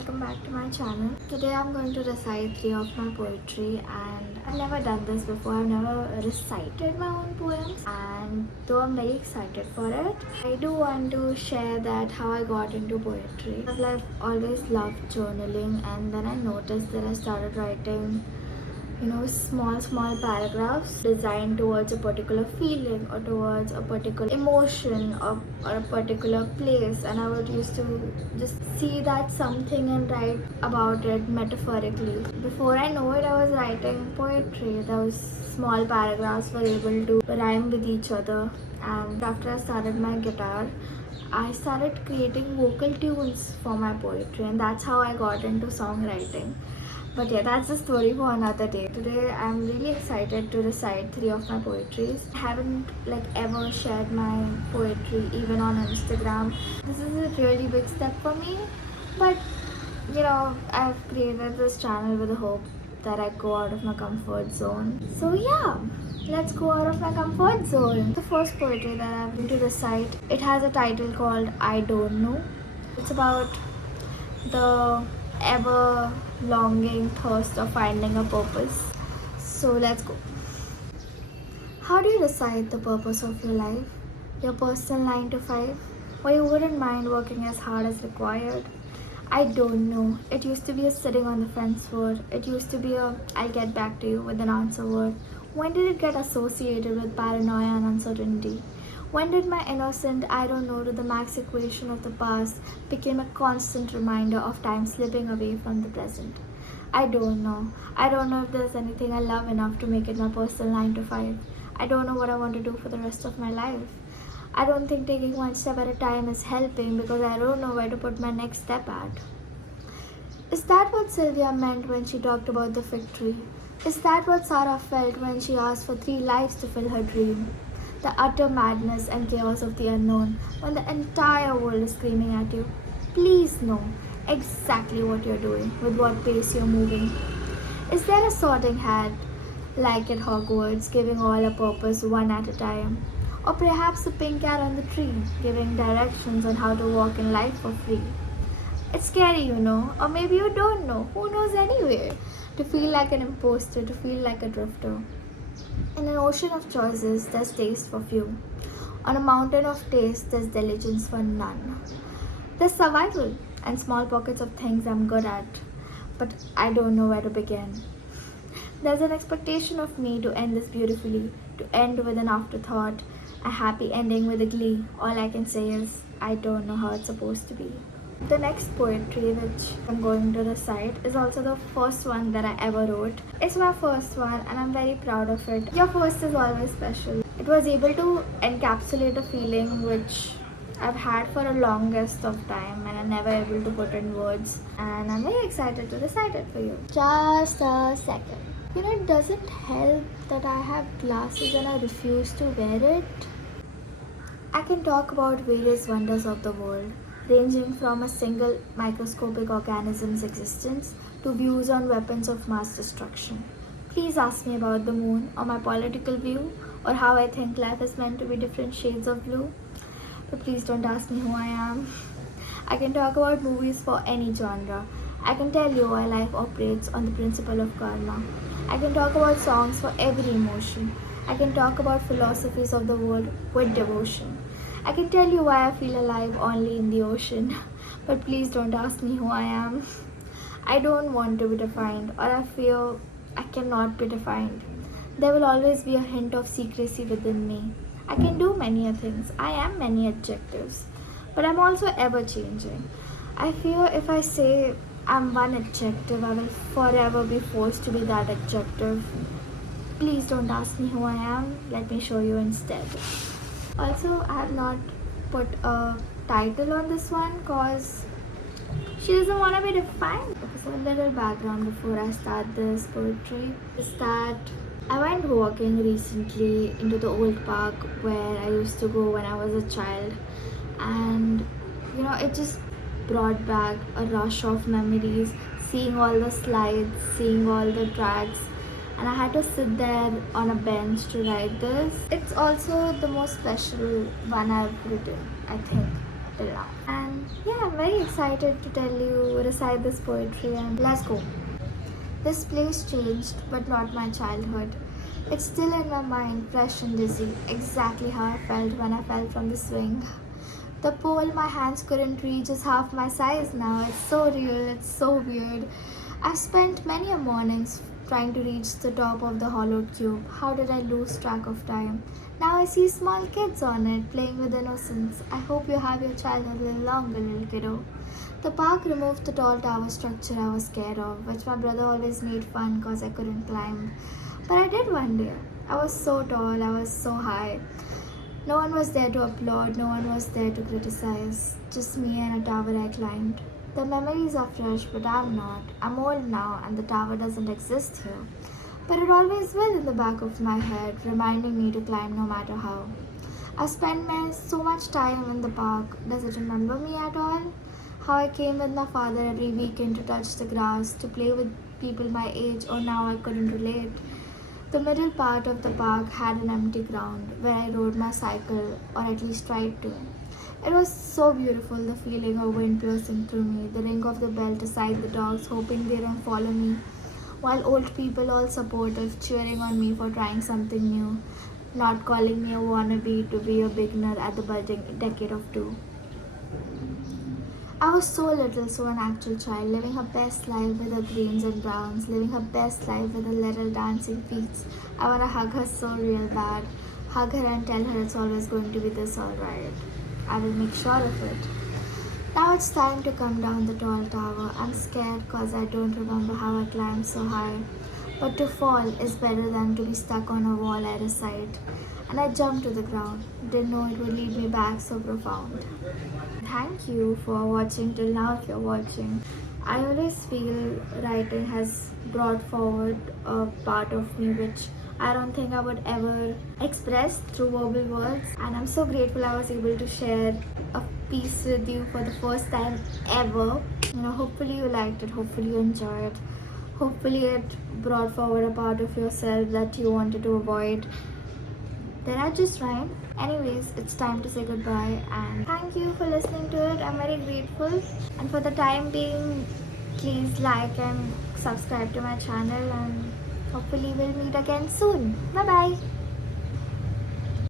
welcome back to my channel. Today I'm going to recite 3 of my poetry, and I've never done this before. I've never recited my own poems, and though I'm very excited for it, I do want to share that how I got into poetry. I've always loved journaling, and then I noticed that I started writing small paragraphs designed towards a particular feeling or towards a particular emotion or a particular place, and I would used to just see that something and write about it metaphorically. Before I know it, I was writing poetry. Those small paragraphs were able to rhyme with each other, and after I started my guitar, I started creating vocal tunes for my poetry, and that's how I got into songwriting. But yeah, that's the story for another day. Today I'm really excited to recite 3 of my poetries. I haven't ever shared my poetry even on Instagram. This is a really big step for me, but I've created this channel with the hope that I go out of my comfort zone. So yeah, let's go out of my comfort zone. The first poetry that I'm going to recite, it has a title called I Don't Know. It's about the ever longing thirst of finding a purpose. So let's go. How do you decide the purpose of your life? Your personal 9 to 5? Or you wouldn't mind working as hard as required? I don't know. It used to be a sitting on the fence word. It used to be a I'll get back to you with an answer word. When did it get associated with paranoia and uncertainty? When did my innocent I don't know to the max equation of the past became a constant reminder of time slipping away from the present? I don't know. I don't know if there's anything I love enough to make it my personal 9 to 5. I don't know what I want to do for the rest of my life. I don't think taking one step at a time is helping because I don't know where to put my next step at. Is that what Sylvia meant when she talked about the fig tree? Is that what Sarah felt when she asked for 3 lives to fill her dream? The utter madness and chaos of the unknown, when the entire world is screaming at you, please know exactly what you're doing, with what pace you're moving. Is there a sorting hat, like at Hogwarts, giving all a purpose one at a time? Or perhaps a pink cat on the tree, giving directions on how to walk in life for free? It's scary, or maybe you don't know. Who knows anyway? To feel like an imposter, to feel like a drifter. In an ocean of choices, there's taste for few. On a mountain of taste, there's diligence for none. There's survival and small pockets of things I'm good at, but I don't know where to begin. There's an expectation of me to end this beautifully, to end with an afterthought, a happy ending with a glee. All I can say is, I don't know how it's supposed to be. The next poetry which I'm going to recite is also the first one that I ever wrote. It's my first one and I'm very proud of it. Your first is always special. It was able to encapsulate a feeling which I've had for the longest of time and I'm never able to put in words. And I'm very excited to recite it for you. Just a second. It doesn't help that I have glasses and I refuse to wear it. I can talk about various wonders of the world, ranging from a single microscopic organism's existence to views on weapons of mass destruction. Please ask me about the moon or my political view or how I think life is meant to be different shades of blue. But please don't ask me who I am. I can talk about movies for any genre. I can tell you why life operates on the principle of karma. I can talk about songs for every emotion. I can talk about philosophies of the world with devotion. I can tell you why I feel alive only in the ocean. But please don't ask me who I am. I don't want to be defined, or I fear I cannot be defined. There will always be a hint of secrecy within me. I can do many things. I am many adjectives. But I'm also ever changing. I fear if I say I'm one adjective, I will forever be forced to be that adjective. Please don't ask me who I am. Let me show you instead. Also, I have not put a title on this one because she doesn't want to be defined. So a little background before I start this poetry is that I went walking recently into the old park where I used to go when I was a child, and it just brought back a rush of memories, seeing all the slides, seeing all the tracks, and I had to sit there on a bench to write this. It's also the most special one I've written, I think. till now. And yeah, I'm very excited to tell you, recite this poetry, and let's go. This place changed, but not my childhood. It's still in my mind, fresh and dizzy, exactly how I felt when I fell from the swing. The pole my hands couldn't reach is half my size now. It's so real, it's so weird. I've spent many a mornings trying to reach the top of the hollowed cube. How did I lose track of time? Now I see small kids on it, playing with innocence. I hope you have your childhood a little longer, little kiddo. The park removed the tall tower structure I was scared of, which my brother always made fun cause I couldn't climb. But I did one day. I was so tall, I was so high. No one was there to applaud, no one was there to criticize. Just me and a tower I climbed. The memories are fresh, but I'm not. I'm old now, and the tower doesn't exist here. But it always will in the back of my head, reminding me to climb no matter how. I spent so much time in the park. Does it remember me at all? How I came with my father every weekend to touch the grass, to play with people my age, or now I couldn't relate. The middle part of the park had an empty ground where I rode my cycle, or at least tried to. It was so beautiful, the feeling of wind piercing through me, the ring of the bell to sight the dogs, hoping they don't follow me, while old people, all supportive, cheering on me for trying something new, not calling me a wannabe to be a beginner at the budding decade of two. I was so little, so an actual child, living her best life with her greens and browns, living her best life with her little dancing feet. I wanna hug her so real bad. Hug her and tell her it's always going to be this alright. I will make sure of it. Now it's time to come down the tall tower. I'm scared cause I don't remember how I climbed so high. But to fall is better than to be stuck on a wall I recite. And I jumped to the ground. Didn't know it would lead me back so profound. Thank you for watching till now if you're watching. I always feel writing has brought forward a part of me which I don't think I would ever express through verbal words, and I'm so grateful I was able to share a piece with you for the first time ever. Hopefully you liked it, hopefully you enjoyed. Hopefully it brought forward a part of yourself that you wanted to avoid. Did I just rhyme? Anyways, it's time to say goodbye and thank you for listening to it. I'm very grateful. And for the time being, please like and subscribe to my channel and hopefully we'll meet again soon. Bye bye.